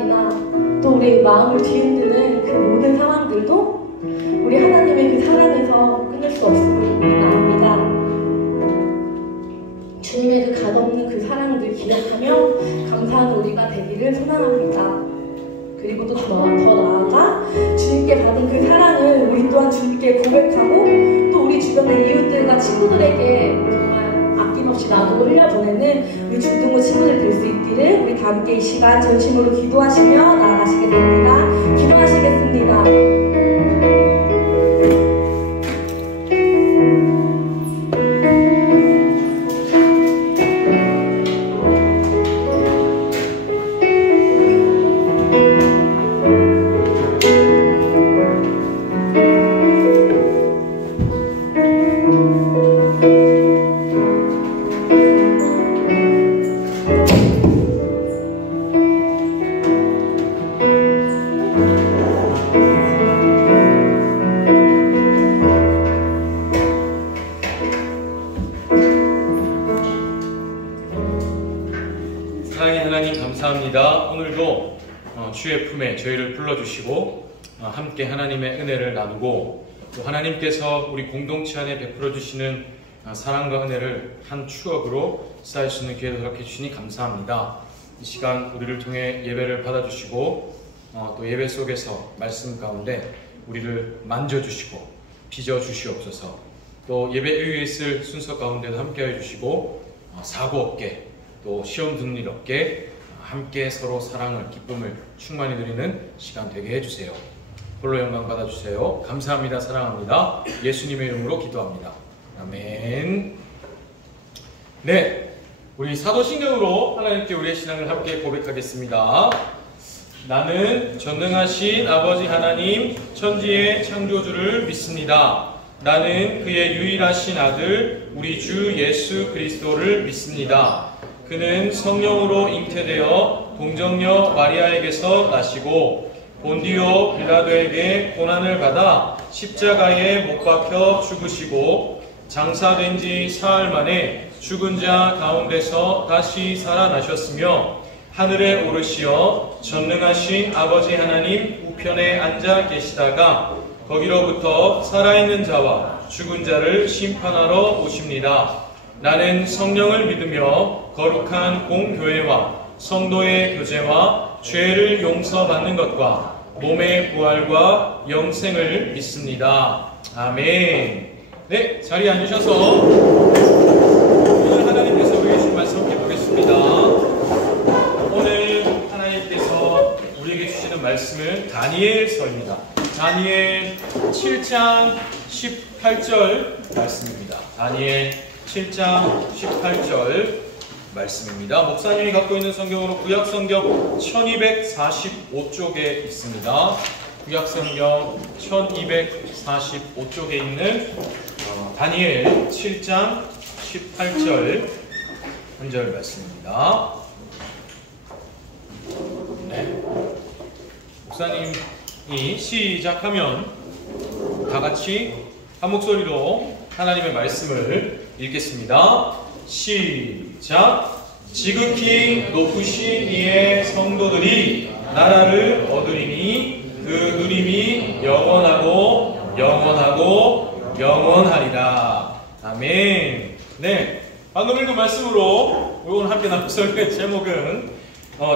고난이나 또 우리의 마음을 뒤흔드는 그 모든 상황들도 우리 하나님의 그 사랑에서 끊을 수 없음을 우리는 압니다. 주님의 그 갓없는 그 사랑을 기억하며 감사하는 우리가 되기를 소망합니다. 그리고 또 더 나아가 주님께 받은 그 사랑을 우리 또한 주님께 고백하고 또 우리 주변의 이웃들과 친구들에게 정말 아낌없이 나누고 흘려보내는 우리 중등부 친구들 될 수 있기를 우리 다 함께 이 시간 전심으로 기도하시며 나아가시게 됩니다. 기도하시겠습니다. 오늘도 주의 품에 저희를 불러주시고 함께 하나님의 은혜를 나누고 또 하나님께서 우리 공동체 안에 베풀어 주시는 사랑과 은혜를 한 추억으로 쌓을 수 있는 기회를 허락해 주시니 감사합니다. 이 시간 우리를 통해 예배를 받아주시고 또 예배 속에서 말씀 가운데 우리를 만져주시고 빚어주시옵소서. 또 예배 이후에 있을 순서 가운데도 함께해 주시고 사고 없게 또 시험 듣는 일 없게 함께 서로 사랑을 기쁨을 충만히 누리는 시간 되게 해주세요. 홀로 영광 받아주세요. 감사합니다. 사랑합니다. 예수님의 이름으로 기도합니다. 아멘. 네, 우리 사도신경으로 하나님께 우리의 신앙을 함께 고백하겠습니다. 나는 전능하신 아버지 하나님 천지의 창조주를 믿습니다. 나는 그의 유일하신 아들 우리 주 예수 그리스도를 믿습니다. 그는 성령으로 잉태되어 동정녀 마리아에게서 나시고 본디오 빌라도에게 고난을 받아 십자가에 못 박혀 죽으시고 장사된 지 사흘 만에 죽은 자 가운데서 다시 살아나셨으며 하늘에 오르시어 전능하신 아버지 하나님 우편에 앉아 계시다가 거기로부터 살아있는 자와 죽은 자를 심판하러 오십니다. 나는 성령을 믿으며 거룩한 공교회와 성도의 교제와 죄를 용서받는 것과 몸의 부활과 영생을 믿습니다. 아멘. 네, 자리에 앉으셔서 오늘 하나님께서 우리에게 주신 말씀 함께 보겠습니다. 오늘 하나님께서 우리에게 주시는 말씀은 다니엘서입니다. 다니엘 7장 18절 말씀입니다. 다니엘 7장 18절 말씀입니다. 목사님이 갖고 있는 성경으로 구약성경 1245쪽에 있습니다. 구약성경 1245쪽에 있는 다니엘 7장 18절 한 절 말씀입니다. 네. 목사님이 시작하면 다 같이 한 목소리로 하나님의 말씀을 읽겠습니다. 시작. 지극히 높으신 이의 성도들이 나라를 얻으리니 그 누림이 영원하고 영원하고 영원하리라. 아멘. 네, 방금 읽은 말씀으로 오늘 함께 나눌 설교의 제목은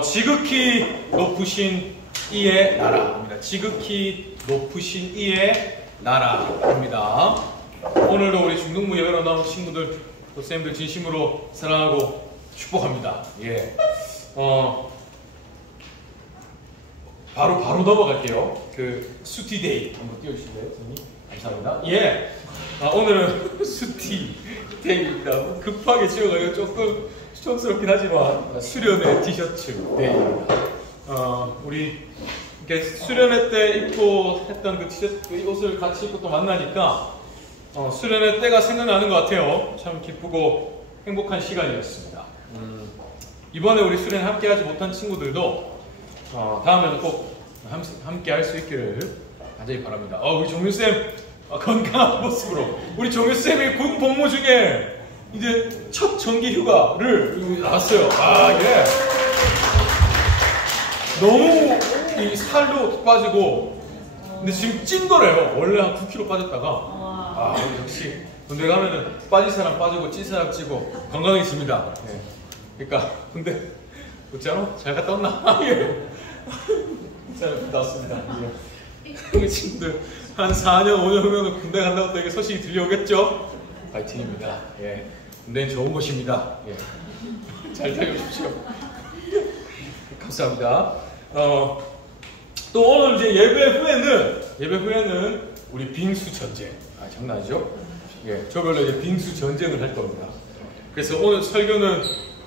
지극히 높으신 이의 나라입니다. 지극히 높으신 이의 나라입니다. 오늘도 우리 중등부 예배로 나온 친구들, 또 쌤들 진심으로 사랑하고 축복합니다. 예. 바로 넘어갈게요. 그 수티데이 한번 띄워주실래요, 선생님? 감사합니다. 예. 오늘은 수티데이입니다. 급하게 지어가지고 조금 수정스럽긴 하지만 수련회 티셔츠 데이입니다. 우리 이렇게 수련회 때 입고 했던 그 티셔츠, 이 옷을 같이 입고 또 만나니까 수련회 때가 생각나는 것 같아요. 참 기쁘고 행복한 시간이었습니다. 이번에 우리 수련회 함께 하지 못한 친구들도 다음에는 꼭 함께 할 수 있기를 간절히 바랍니다. 우리 종유쌤 건강한 모습으로, 우리 종유쌤이 군 복무 중에 이제 첫 정기 휴가를 나왔어요. 예. 너무 이 살도 빠지고, 근데 지금 찐거래요. 원래 한 9kg 빠졌다가, 아, 역시 군대 가면은 빠질 사람 빠지고 찐 사람 찌고 건강해집니다. 예. 그러니까 근데 어쩌노? 잘 갔다 왔나? 잘 갔다 왔습니다. 우리 친구들 한 4년 5년 후면 군대 간다고 또 이게 소식이 들려오겠죠? 파이팅입니다. 예. 군대는 좋은 곳입니다. 예. 잘 다녀오십시오. 감사합니다. 또 오늘 이제 예배 후에는 우리 빙수 전쟁. 아, 장난 아니죠? 예, 저별로 이제 빙수 전쟁을 할 겁니다. 그래서 오늘 설교는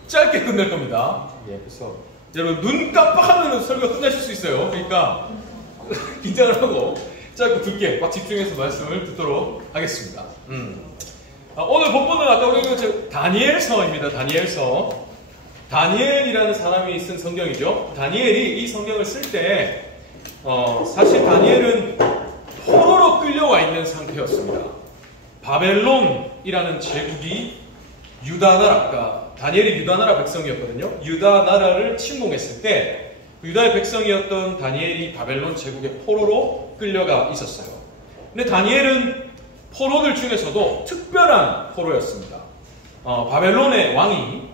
짧게 끝낼 겁니다. 예, 그래서 여러분 눈 깜빡하면 설교 끝나실 수 있어요. 그러니까 긴장을 하고 짧고 굵게 막 집중해서 말씀을 듣도록 하겠습니다. 오늘 본문은 아까 우리 다니엘서입니다. 다니엘서. 다니엘이라는 사람이 쓴 성경이죠. 다니엘이 이 성경을 쓸 때 사실 다니엘은 포로로 끌려와 있는 상태였습니다. 바벨론이라는 제국이 유다 나라, 그러니까 다니엘이 유다 나라 백성이었거든요. 유다 나라를 침공했을 때 유다의 백성이었던 다니엘이 바벨론 제국의 포로로 끌려가 있었어요. 근데 다니엘은 포로들 중에서도 특별한 포로였습니다. 바벨론의 왕이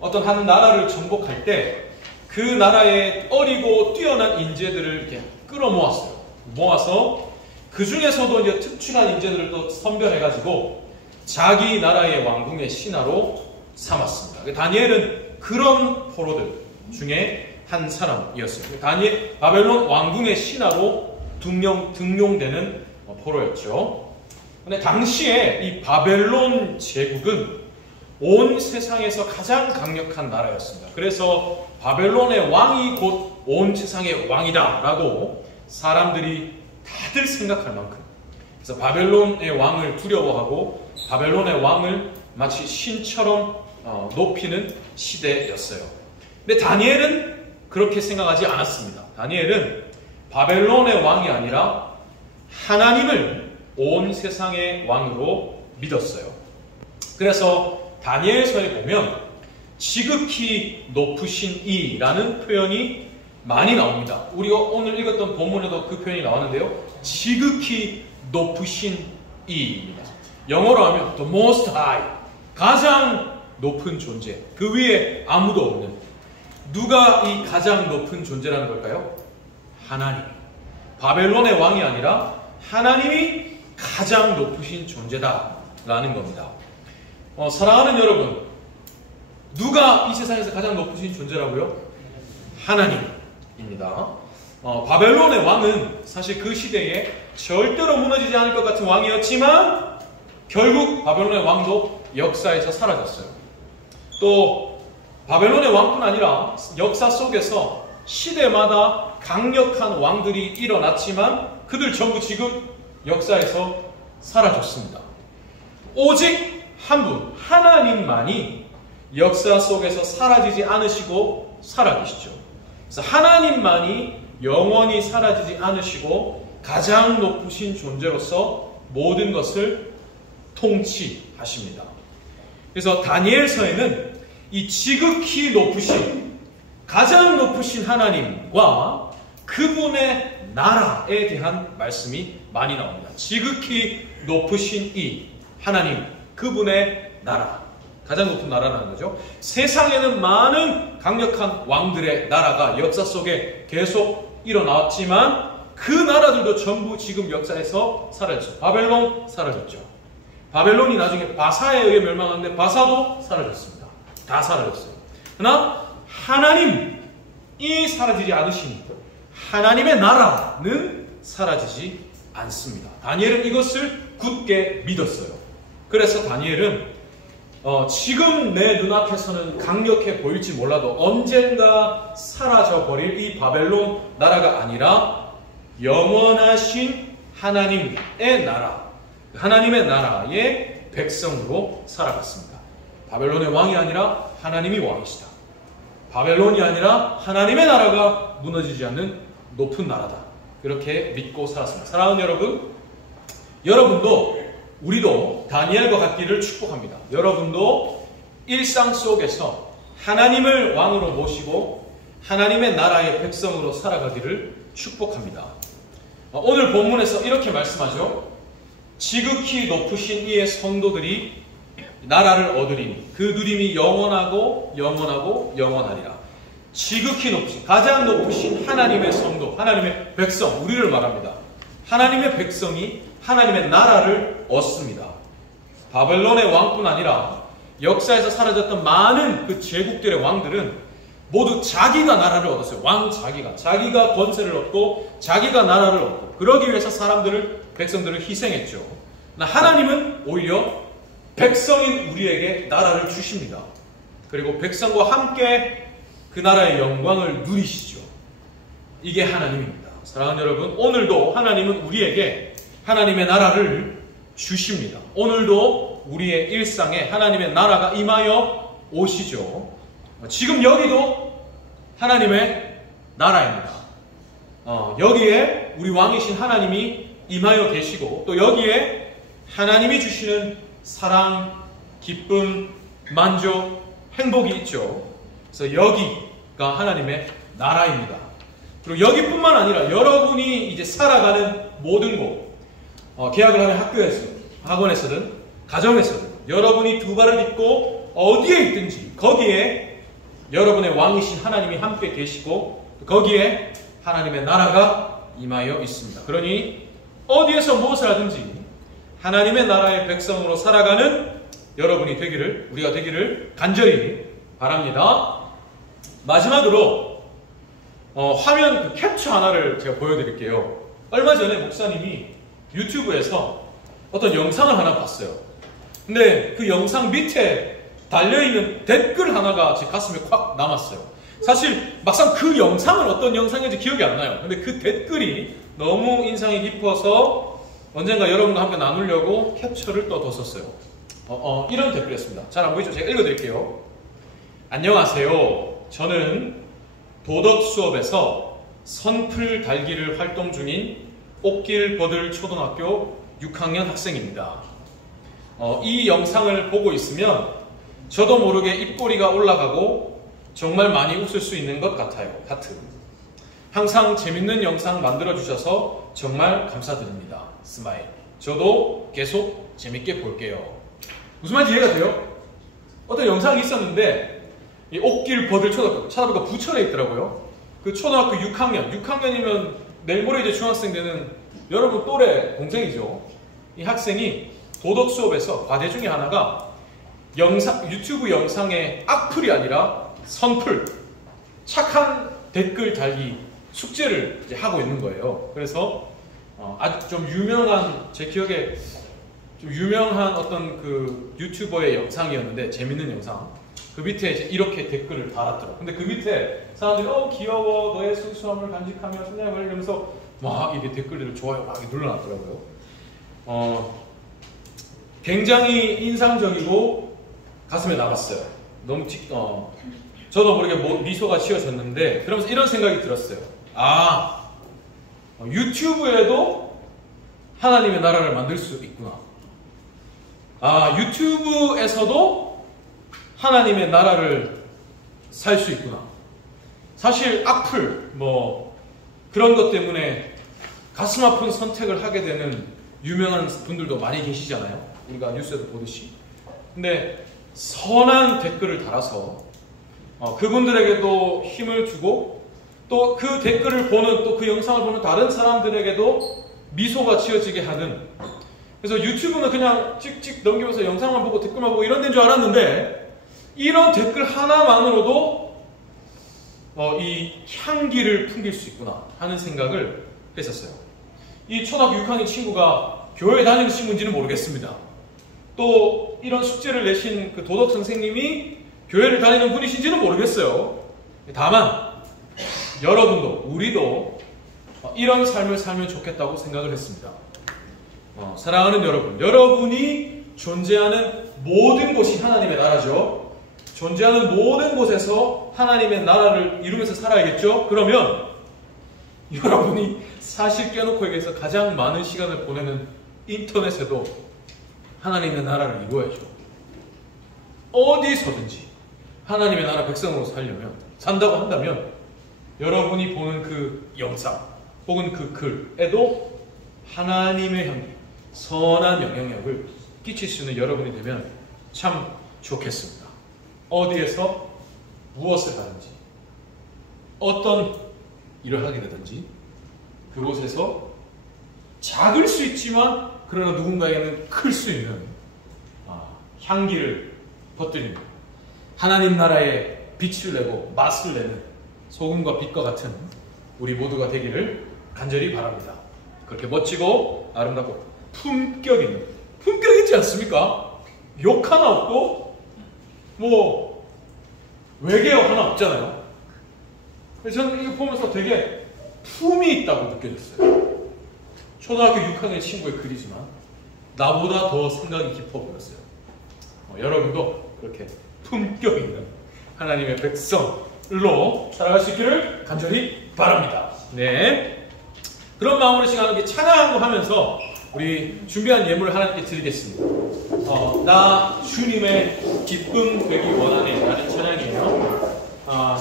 어떤 한 나라를 정복할 때 그 나라의 어리고 뛰어난 인재들을 이렇게 끌어모았어요. 모아서 그 중에서도 이제 특출한 인재들을 또 선별해가지고 자기 나라의 왕궁의 신하로 삼았습니다. 다니엘은 그런 포로들 중에 한 사람이었어요. 바벨론 왕궁의 신하로 등용되는 포로였죠. 근데 당시에 이 바벨론 제국은 온 세상에서 가장 강력한 나라였습니다. 그래서 바벨론의 왕이 곧 온 세상의 왕이다 라고 사람들이 다들 생각할 만큼, 그래서 바벨론의 왕을 두려워하고 바벨론의 왕을 마치 신처럼 높이는 시대였어요. 근데 다니엘은 그렇게 생각하지 않았습니다. 다니엘은 바벨론의 왕이 아니라 하나님을 온 세상의 왕으로 믿었어요. 그래서 다니엘서에 보면 지극히 높으신 이라는 표현이 많이 나옵니다. 우리가 오늘 읽었던 본문에도 그 표현이 나왔는데요. 지극히 높으신 이입니다. 영어로 하면 the most high, 가장 높은 존재, 그 위에 아무도 없는. 누가 이 가장 높은 존재라는 걸까요? 하나님. 바벨론의 왕이 아니라 하나님이 가장 높으신 존재다라는 겁니다. 사랑하는 여러분, 누가 이 세상에서 가장 높으신 존재라고요? 하나님입니다. 바벨론의 왕은 사실 그 시대에 절대로 무너지지 않을 것 같은 왕이었지만 결국 바벨론의 왕도 역사에서 사라졌어요. 또 바벨론의 왕뿐 아니라 역사 속에서 시대마다 강력한 왕들이 일어났지만 그들 전부 지금 역사에서 사라졌습니다. 오직 한 분, 하나님만이 역사 속에서 사라지지 않으시고 살아계시죠. 그래서 하나님만이 영원히 사라지지 않으시고 가장 높으신 존재로서 모든 것을 통치하십니다. 그래서 다니엘서에는 이 지극히 높으신, 가장 높으신 하나님과 그분의 나라에 대한 말씀이 많이 나옵니다. 지극히 높으신 이 하나님, 그분의 나라, 가장 높은 나라라는 거죠. 세상에는 많은 강력한 왕들의 나라가 역사 속에 계속 일어났지만 그 나라들도 전부 지금 역사에서 사라졌죠. 바벨론 사라졌죠. 바벨론이 나중에 바사에 의해 멸망하는데 바사도 사라졌습니다. 다 사라졌어요. 그러나 하나님이 사라지지 않으시니 하나님의 나라는 사라지지 않습니다. 다니엘은 이것을 굳게 믿었어요. 그래서 다니엘은 지금 내 눈앞에서는 강력해 보일지 몰라도 언젠가 사라져버릴 이 바벨론 나라가 아니라 영원하신 하나님의 나라, 하나님의 나라의 백성으로 살아갔습니다. 바벨론의 왕이 아니라 하나님이 왕이시다. 바벨론이 아니라 하나님의 나라가 무너지지 않는 높은 나라다. 그렇게 믿고 살았습니다. 사랑하는 여러분, 여러분도 우리도 다니엘과 같기를 축복합니다. 여러분도 일상 속에서 하나님을 왕으로 모시고 하나님의 나라의 백성으로 살아가기를 축복합니다. 오늘 본문에서 이렇게 말씀하죠. 지극히 높으신 이의 성도들이 나라를 얻으리니 그 누림이 영원하고 영원하고 영원하리라. 지극히 높으신, 가장 높으신 하나님의 성도, 하나님의 백성, 우리를 말합니다. 하나님의 백성이 하나님의 나라를 얻습니다. 바벨론의 왕뿐 아니라 역사에서 사라졌던 많은 그 제국들의 왕들은 모두 자기가 나라를 얻었어요. 왕 자기가 권세를 얻고 자기가 나라를 얻고, 그러기 위해서 백성들을 희생했죠. 하나님은 오히려 백성인 우리에게 나라를 주십니다. 그리고 백성과 함께 그 나라의 영광을 누리시죠. 이게 하나님입니다. 사랑하는 여러분, 오늘도 하나님은 우리에게 하나님의 나라를 주십니다. 오늘도 우리의 일상에 하나님의 나라가 임하여 오시죠. 지금 여기도 하나님의 나라입니다. 여기에 우리 왕이신 하나님이 임하여 계시고, 또 여기에 하나님이 주시는 사랑, 기쁨, 만족, 행복이 있죠. 그래서 여기가 하나님의 나라입니다. 그리고 여기뿐만 아니라 여러분이 이제 살아가는 모든 곳, 계약을 하는 학교에서, 학원에서든 가정에서든 여러분이 두 발을 딛고 어디에 있든지 거기에 여러분의 왕이신 하나님이 함께 계시고, 거기에 하나님의 나라가 임하여 있습니다. 그러니 어디에서 무엇을 하든지 하나님의 나라의 백성으로 살아가는 여러분이 되기를, 우리가 되기를 간절히 바랍니다. 마지막으로 화면 그 캡처 하나를 제가 보여드릴게요. 얼마 전에 목사님이 유튜브에서 어떤 영상을 하나 봤어요. 근데 그 영상 밑에 달려있는 댓글 하나가 제 가슴에 콱 남았어요. 사실 막상 그 영상은 어떤 영상인지 기억이 안 나요. 근데 그 댓글이 너무 인상이 깊어서 언젠가 여러분과 함께 나누려고 캡처를 또 뒀었어요. 이런 댓글이었습니다. 잘 안 보이죠? 제가 읽어드릴게요. 안녕하세요. 저는 도덕 수업에서 선풀 달기를 활동 중인 옥길 버들 초등학교 6학년 학생입니다. 이 영상을 보고 있으면 저도 모르게 입꼬리가 올라가고 정말 많이 웃을 수 있는 것 같아요. 항상 재밌는 영상 만들어주셔서 정말 감사드립니다. 스마일. 저도 계속 재밌게 볼게요. 무슨 말인지 이해가 돼요? 어떤 영상이 있었는데 이 옥길 버들 초등학교, 찾아보니까 부천에 있더라고요. 그 초등학교 6학년이면 내일 모레 이제 중학생 되는 여러분 또래 동생이죠. 이 학생이 도덕 수업에서 과제 중에 하나가 유튜브 영상의 악플이 아니라 선풀, 착한 댓글 달기 숙제를 이제 하고 있는 거예요. 그래서 아주 좀 유명한, 제 기억에 좀 유명한 어떤 그 유튜버의 영상이었는데, 재밌는 영상. 그 밑에 이제 이렇게 댓글을 달았더라고요. 근데 그 밑에 사람들이 귀여워, 너의 순수함을 간직하며 순양을 이러면서 막 이게 댓글들을 좋아요 막 눌러놨더라고요. 굉장히 인상적이고 가슴에 남았어요. 너무 저도 모르게 미소가 지어졌는데, 그러면서 이런 생각이 들었어요. 유튜브에도 하나님의 나라를 만들 수 있구나. 유튜브에서도 하나님의 나라를 살 수 있구나. 사실 악플 그런 것 때문에 가슴 아픈 선택을 하게 되는 유명한 분들도 많이 계시잖아요. 우리가 뉴스에도 보듯이. 근데 선한 댓글을 달아서 그분들에게도 힘을 주고, 또 그 댓글을 보는, 또 그 영상을 보는 다른 사람들에게도 미소가 지어지게 하는, 그래서 유튜브는 그냥 찍찍 넘기면서 영상만 보고 댓글만 보고 이런 데인 줄 알았는데, 이런 댓글 하나만으로도 이 향기를 풍길 수 있구나 하는 생각을 했었어요. 이 초등학교 6학년 친구가 교회 다니는 친구인지는 모르겠습니다. 또 이런 숙제를 내신 그 도덕 선생님이 교회를 다니는 분이신지는 모르겠어요. 다만 여러분도, 우리도 이런 삶을 살면 좋겠다고 생각을 했습니다. 사랑하는 여러분, 여러분이 존재하는 모든 곳이 하나님의 나라죠. 존재하는 모든 곳에서 하나님의 나라를 이루면서 살아야겠죠? 그러면 여러분이 사실 깨놓고 얘기해서 가장 많은 시간을 보내는 인터넷에도 하나님의 나라를 이루어야죠. 어디서든지 하나님의 나라 백성으로 산다고 한다면 여러분이 보는 그 영상 혹은 그 글에도 하나님의 향기, 선한 영향력을 끼칠 수 있는 여러분이 되면 참 좋겠습니다. 어디에서 무엇을 하든지 어떤 일을 하게 되든지 그곳에서 작을 수 있지만 그러나 누군가에게는 클 수 있는 향기를 퍼뜨리는 하나님 나라에 빛을 내고 맛을 내는 소금과 빛과 같은 우리 모두가 되기를 간절히 바랍니다. 그렇게 멋지고 아름답고 품격 있지 않습니까? 욕 하나 없고 뭐 외계어 하나 없잖아요. 저는 이거 보면서 되게 품이 있다고 느껴졌어요. 초등학교 6학년 친구의 글이지만 나보다 더 생각이 깊어 보였어요. 여러분도 그렇게 품격 있는 하나님의 백성으로 살아갈 수 있기를 간절히 바랍니다. 네. 그런 마음으로 시간을 찬양을 하면서 우리 준비한 예물을 하나님께 드리겠습니다. 나 주님의 기쁨 되기 원하네 라는 찬양이에요.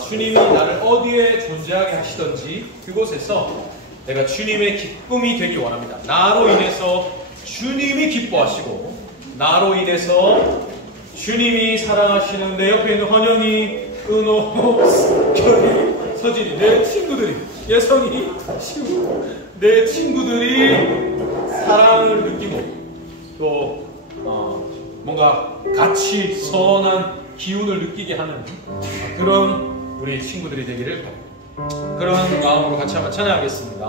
주님이 나를 어디에 존재하게 하시던지 그곳에서 내가 주님의 기쁨이 되기 원합니다. 나로 인해서 주님이 기뻐하시고 나로 인해서 주님이 사랑하시는 내 옆에 있는 헌영이, 은호, 결이, 서진이, 내 친구들이, 예성이, 내 친구들이 사랑을 느끼고 또 뭔가 같이 선한 기운을 느끼게 하는 그런 우리 친구들이 되기를 바랍니다. 그런 마음으로 같이 한번 찬양하겠습니다.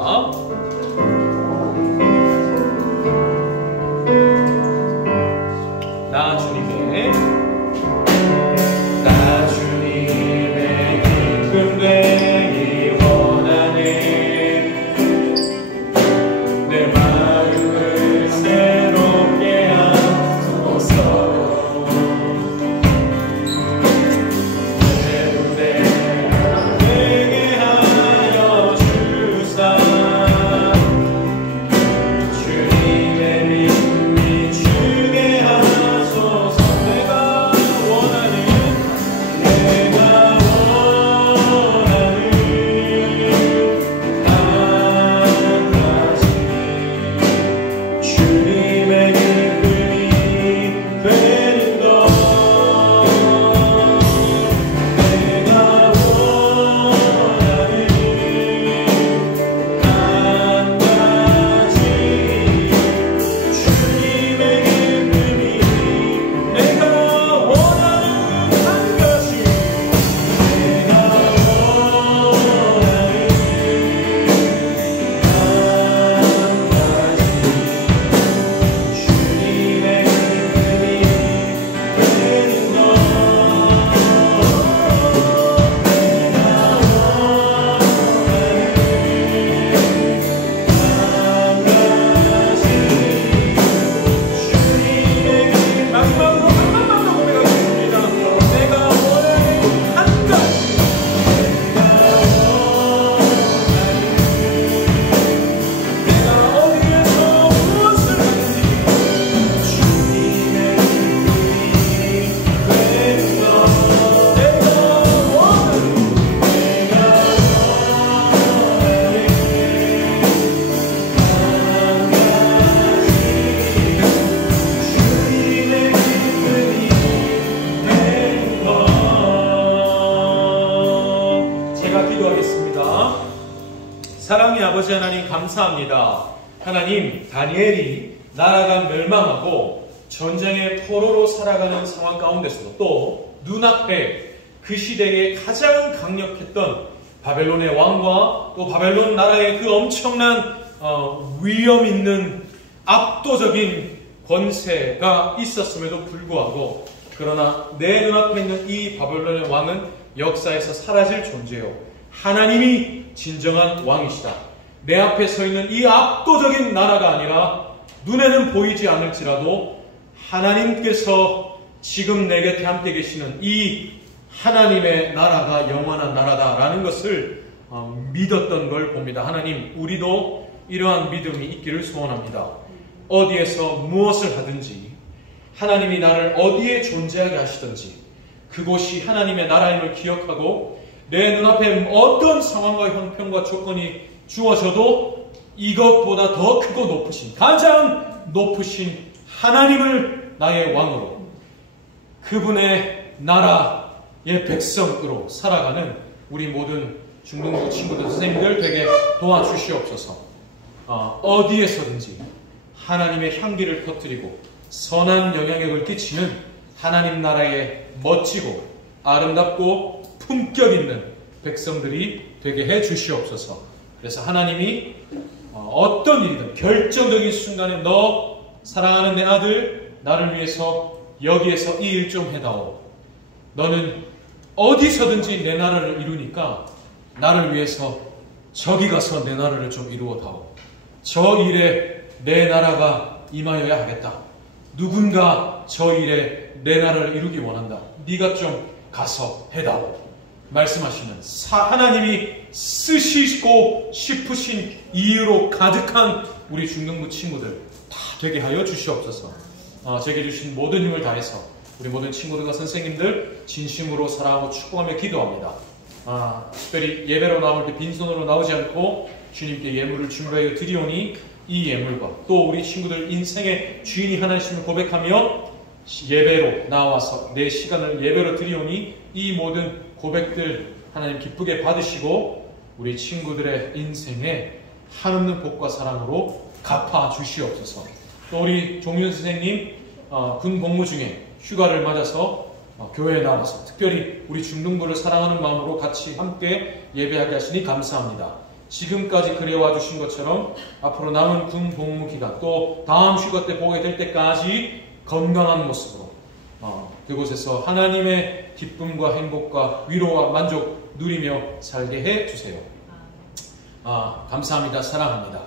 나 주님의 기쁨 되기 원하네. 내 마음을 새롭게 하소서. 내 눈에 내게 하여 주사. 주님의 빛 비추게 하소서. 내가 원하는 한 가지 주님의 기쁨이 되는 것. 내가 원하는 한 가지 주님의 기쁨이. 내가 원하는 한 가지. 내가 원하는 한 가지 주님의 기쁨이 되는 것. 마지막으로 한 번만 더 고백하겠습니다. 내가 원하는 한 가지. 내가 어디에서 무엇을 하든지 주님의 기쁨이 되는 것. 내가 원하는 주님의 기쁨이 되는 것. 제가 기도하겠습니다. 사랑의 아버지 하나님 감사합니다. 하나님, 다니엘이 나라가 멸망하고 전쟁의 포로로 살아가는 상황 가운데서도 또 눈앞에 그 시대에 가장 강력했던 바벨론의 왕과 또 바벨론 나라의 그 엄청난 위험 있는 압도적인 권세가 있었음에도 불구하고 그러나 내 눈앞에 있는 이 바벨론의 왕은 역사에서 사라질 존재요. 하나님이 진정한 왕이시다. 내 앞에 서 있는 이 압도적인 나라가 아니라 눈에는 보이지 않을지라도 하나님께서 지금 내 곁에 함께 계시는 이 하나님의 나라가 영원한 나라다라는 것을 믿었던 걸 봅니다. 하나님, 우리도 이러한 믿음이 있기를 소원합니다. 어디에서 무엇을 하든지 하나님이 나를 어디에 존재하게 하시든지 그곳이 하나님의 나라임을 기억하고 내 눈앞에 어떤 상황과 형편과 조건이 주어져도 이것보다 더 크고 높으신, 가장 높으신 하나님을 나의 왕으로, 그분의 나라의 백성으로 살아가는 우리 모든 중등부 친구들, 선생님들 되게 도와주시옵소서. 어디에서든지 하나님의 향기를 퍼뜨리고 선한 영향력을 끼치는 하나님 나라의 멋지고 아름답고 품격 있는 백성들이 되게 해 주시옵소서. 그래서 하나님이 어떤 일이든 결정적인 순간에 너 사랑하는 내 아들 나를 위해서 여기에서 이 일 좀 해다오. 너는 어디서든지 내 나라를 이루니까 나를 위해서 저기 가서 내 나라를 좀 이루어다오. 저 일에 내 나라가 임하여야 하겠다. 누군가 저 일에 내 나라를 이루기 원한다. 네가 좀 가서 해다오. 말씀하시는 하나님이 쓰시고 싶으신 이유로 가득한 우리 중등부 친구들 다 되게 하여 주시옵소서. 제게 주신 모든 힘을 다해서 우리 모든 친구들과 선생님들 진심으로 사랑하고 축복하며 기도합니다. 특별히 예배로 나올 때 빈손으로 나오지 않고 주님께 예물을 준비하여 드리오니 이 예물과 또 우리 친구들 인생의 주인이 하나님을 고백하며 예배로 나와서 내 시간을 예배로 드리오니 이 모든 고백들 하나님 기쁘게 받으시고 우리 친구들의 인생에 한없는 복과 사랑으로 갚아 주시옵소서. 또 우리 종윤 선생님 군 복무 중에 휴가를 맞아서 교회에 나와서 특별히 우리 중등부를 사랑하는 마음으로 같이 함께 예배하게 하시니 감사합니다. 지금까지 그래와 주신 것처럼 앞으로 남은 군 복무 기간 또 다음 휴가 때 보게 될 때까지 건강한 모습으로 그곳에서 하나님의 기쁨과 행복과 위로와 만족 누리며 살게 해주세요. 감사합니다. 사랑합니다.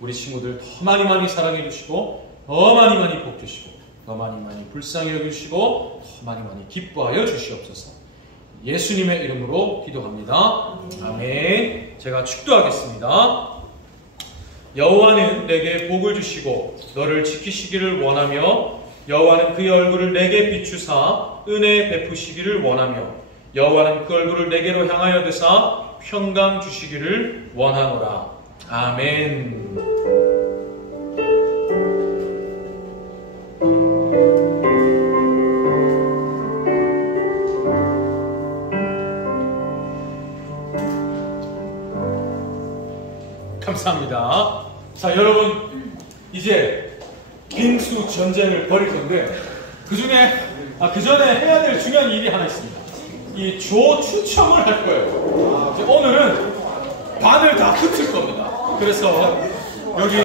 우리 친구들 더 많이 사랑해 주시고 더 많이 복 주시고 더 많이 불쌍히 여겨주시고 더 많이 기뻐하여 주시옵소서. 예수님의 이름으로 기도합니다. 아멘. 제가 축도하겠습니다. 여호와는 내게 복을 주시고 너를 지키시기를 원하며 여호와는 그의 얼굴을 내게 비추사 은혜 베푸시기를 원하며 여호와는 그 얼굴을 내게로 향하여 드사 평강 주시기를 원하노라. 아멘. 감사합니다. 자, 여러분 이제 빙수 전쟁을 벌일 건데 그 전에 해야 될 중요한 일이 하나 있습니다. 이 조 추첨을 할 거예요. 오늘은 반을 다 붙일 겁니다. 그래서 여기